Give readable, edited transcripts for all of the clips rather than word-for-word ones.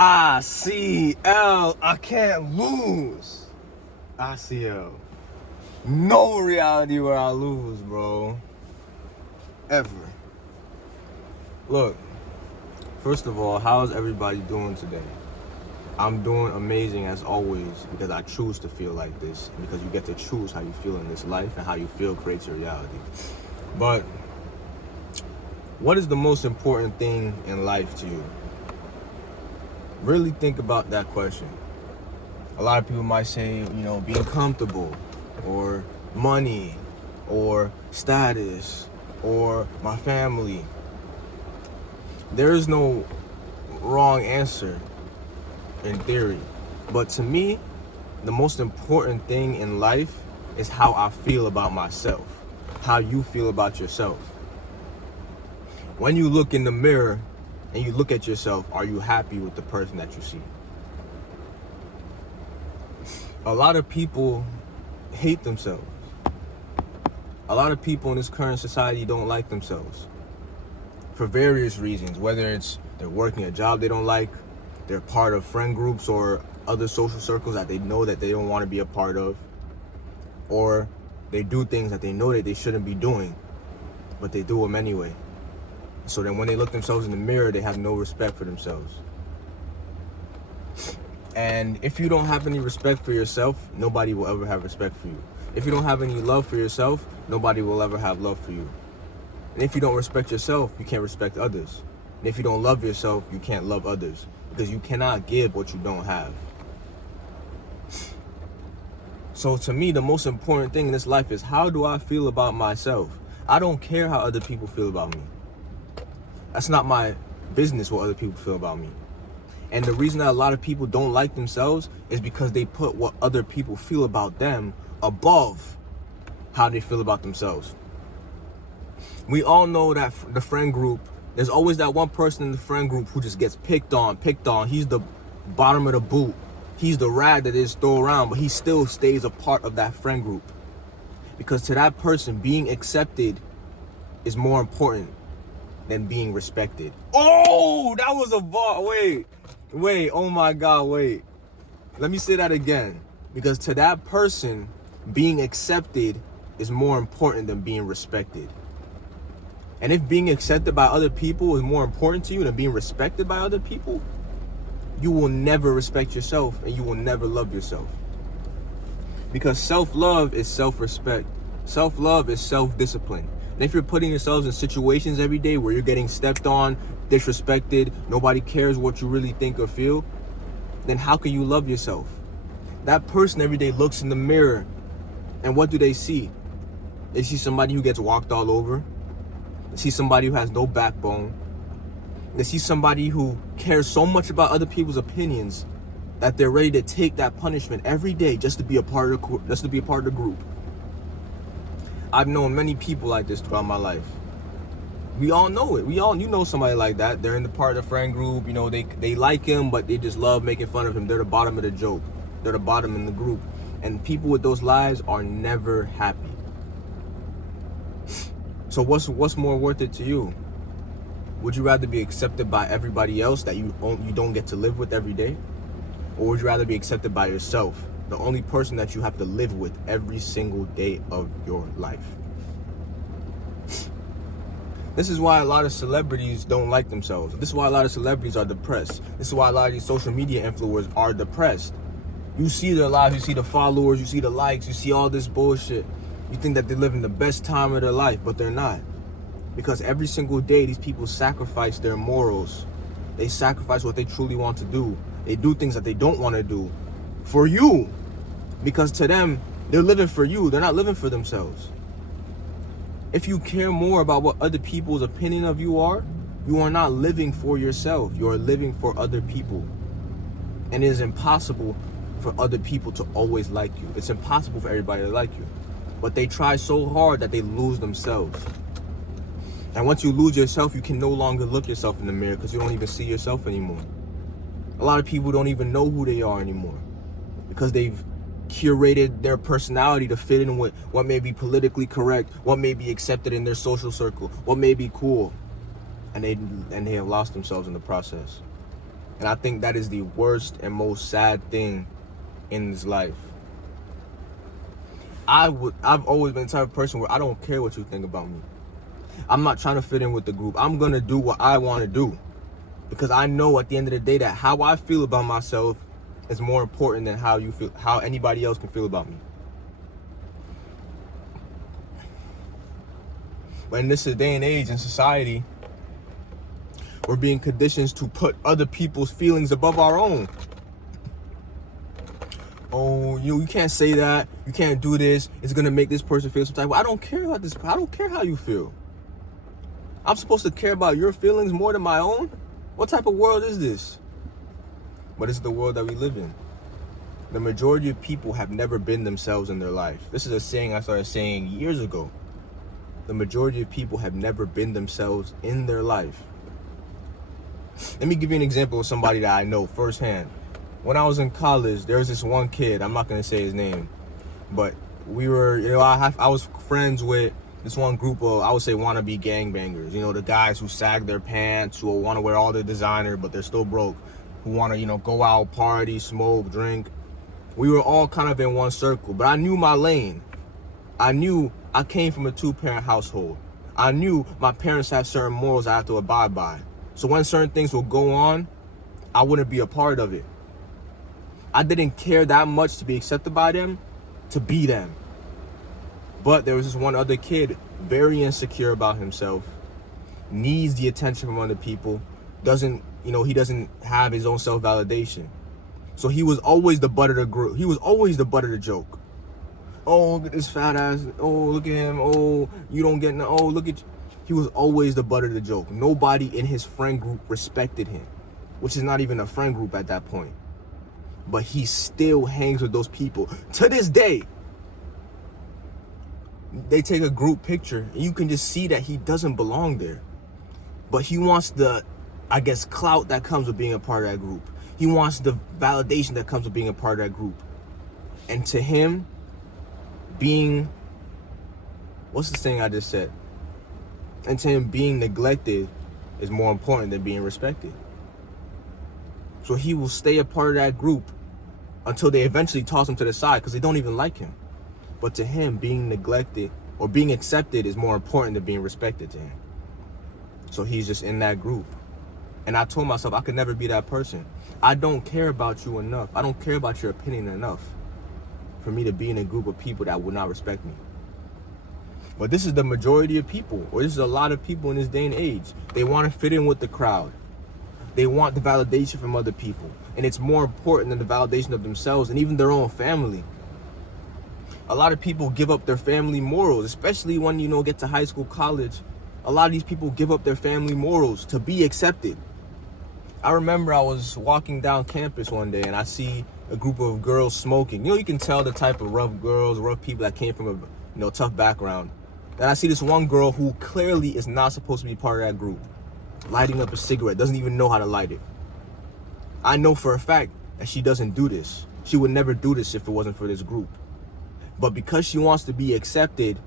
icLAAo, I can't lose. icLAAo. No reality where I lose, bro. Ever. Look, first of all, how's everybody doing today? I'm doing amazing as always because I choose to feel like this. Because you get to choose how you feel in this life, and how you feel creates your reality. But what is the most important thing in life to you? Really think about that question. A lot of people might say, being comfortable, or money, or status, or my family. There is no wrong answer in theory. But to me, the most important thing in life is how I feel about myself. How you feel about yourself. When you look in the mirror and you look at yourself, are you happy with the person that you see? A lot of people hate themselves. A lot of people in this current society don't like themselves for various reasons, whether it's they're working a job they don't like, they're part of friend groups or other social circles that they know that they don't want to be a part of, or they do things that they know that they shouldn't be doing, but they do them anyway. So then when they look themselves in the mirror, they have no respect for themselves. And if you don't have any respect for yourself, nobody will ever have respect for you. If you don't have any love for yourself, nobody will ever have love for you. And if you don't respect yourself, you can't respect others. And if you don't love yourself, you can't love others. Because you cannot give what you don't have. So to me, the most important thing in this life is, how do I feel about myself? I don't care how other people feel about me. That's not my business what other people feel about me. And the reason that a lot of people don't like themselves is because they put what other people feel about them above how they feel about themselves. We all know that the friend group, there's always that one person in the friend group who just gets picked on. He's the bottom of the boot. He's the rag that is thrown around, but he still stays a part of that friend group. Because to that person, being accepted is more important than being respected. Oh, that was a bar. Wait, oh my God, wait. Let me say that again. Because to that person, being accepted is more important than being respected. And if being accepted by other people is more important to you than being respected by other people, you will never respect yourself and you will never love yourself. Because self-love is self-respect. Self-love is self-discipline. And if you're putting yourselves in situations every day where you're getting stepped on, disrespected, nobody cares what you really think or feel, then how can you love yourself? That person every day looks in the mirror, and what do they see? They see somebody who gets walked all over. They see somebody who has no backbone. They see somebody who cares so much about other people's opinions that they're ready to take that punishment every day just to be a part of the group. I've known many people like this throughout my life. We all know it. You know somebody like that. They're in the part of the friend group. They like him, but they just love making fun of him. They're the bottom of the joke. They're the bottom in the group. And people with those lives are never happy. So what's more worth it to you? Would you rather be accepted by everybody else that you don't get to live with every day? Or would you rather be accepted by yourself, the only person that you have to live with every single day of your life? This is why a lot of celebrities don't like themselves. This is why a lot of celebrities are depressed. This is why a lot of these social media influencers are depressed. You see their lives, you see the followers, you see the likes, you see all this bullshit. You think that they're living the best time of their life, but they're not. Because every single day, these people sacrifice their morals. They sacrifice what they truly want to do. They do things that they don't want to do for you. Because to them, they're living for you. They're not living for themselves. If you care more about what other people's opinion of you are not living for yourself. You are living for other people. And it is impossible for other people to always like you. It's impossible for everybody to like you. But they try so hard that they lose themselves. And once you lose yourself, you can no longer look yourself in the mirror because you don't even see yourself anymore. A lot of people don't even know who they are anymore because they've curated their personality to fit in with what may be politically correct, what may be accepted in their social circle, what may be cool. And they have lost themselves in the process. And I think that is the worst and most sad thing in this life. I've always been the type of person where I don't care what you think about me. I'm not trying to fit in with the group. I'm going to do what I want to do. Because I know at the end of the day that how I feel about myself is more important than how anybody else can feel about me. But in this day and age in society, we're being conditioned to put other people's feelings above our own. Oh, you can't say that. You can't do this. It's going to make this person feel some type of way. I don't care about this. I don't care how you feel. I'm supposed to care about your feelings more than my own? What type of world is this? But it's the world that we live in. The majority of people have never been themselves in their life. This is a saying I started saying years ago. The majority of people have never been themselves in their life. Let me give you an example of somebody that I know firsthand. When I was in college, there was this one kid, I'm not going to say his name, but we were, I was friends with this one group of, I would say, wannabe gangbangers. The guys who sag their pants, who want to wear all the designer, but they're still broke, who want to, go out, party, smoke, drink. We were all kind of in one circle, but I knew my lane. I knew I came from a 2-parent household. I knew my parents have certain morals I have to abide by. So when certain things will go on, I wouldn't be a part of it. I didn't care that much to be accepted by them, to be them. But there was this one other kid, very insecure about himself, needs the attention from other people, he doesn't have his own self-validation. So he was always the butt of the group. He was always the butt of the joke. Oh, look at this fat ass. Oh, look at him. Oh, you don't get no. Oh, look at you. He was always the butt of the joke. Nobody in his friend group respected him, which is not even a friend group at that point. But he still hangs with those people to this day. They take a group picture and you can just see that he doesn't belong there. But he wants the, clout that comes with being a part of that group. He wants the validation that comes with being a part of that group. And to him, what's the thing I just said? And to him, being neglected is more important than being respected. So he will stay a part of that group until they eventually toss him to the side because they don't even like him. But to him, being neglected or being accepted is more important than being respected to him. So he's just in that group. And I told myself I could never be that person. I don't care about you enough. I don't care about your opinion enough for me to be in a group of people that would not respect me. But this is the majority of people, or this is a lot of people in this day and age. They want to fit in with the crowd. They want the validation from other people. And it's more important than the validation of themselves and even their own family. A lot of people give up their family morals, especially when, get to high school, college. A lot of these people give up their family morals to be accepted. I remember I was walking down campus one day and I see a group of girls smoking. You can tell the type of rough girls, rough people that came from a tough background. And I see this one girl who clearly is not supposed to be part of that group, lighting up a cigarette, doesn't even know how to light it. I know for a fact that she doesn't do this. She would never do this if it wasn't for this group. But because she wants to be accepted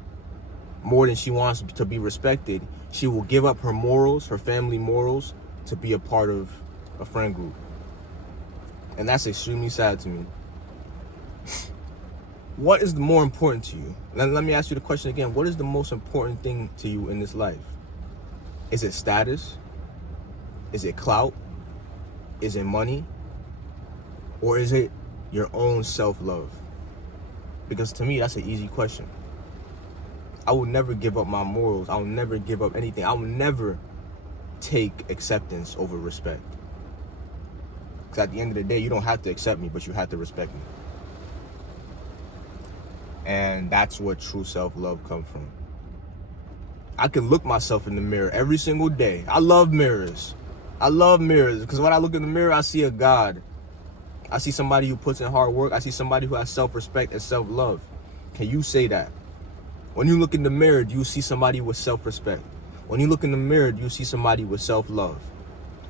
more than she wants to be respected, she will give up her morals, her family morals, to be a part of a friend group. And that's extremely sad to me. What is more important to you? Let me ask you the question again. What is the most important thing to you in this life? Is it status? Is it clout? Is it money? Or is it your own self-love? Because to me, that's an easy question. I will never give up my morals. I will never give up anything. I will never take acceptance over respect. Because at the end of the day, you don't have to accept me, but you have to respect me. And that's where true self-love comes from. I can look myself in the mirror every single day. I love mirrors. Because when I look in the mirror, I see a God. I see somebody who puts in hard work. I see somebody who has self-respect and self-love. Can you say that? When you look in the mirror, do you see somebody with self-respect? When you look in the mirror, do you see somebody with self-love?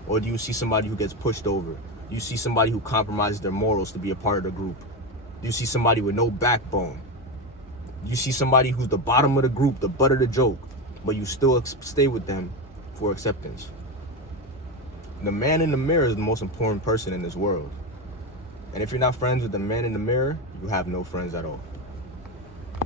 Or do you see somebody who gets pushed over? Do you see somebody who compromises their morals to be a part of the group? Do you see somebody with no backbone? Do you see somebody who's the bottom of the group, the butt of the joke, but you still stay with them for acceptance? The man in the mirror is the most important person in this world. And if you're not friends with the man in the mirror, you have no friends at all.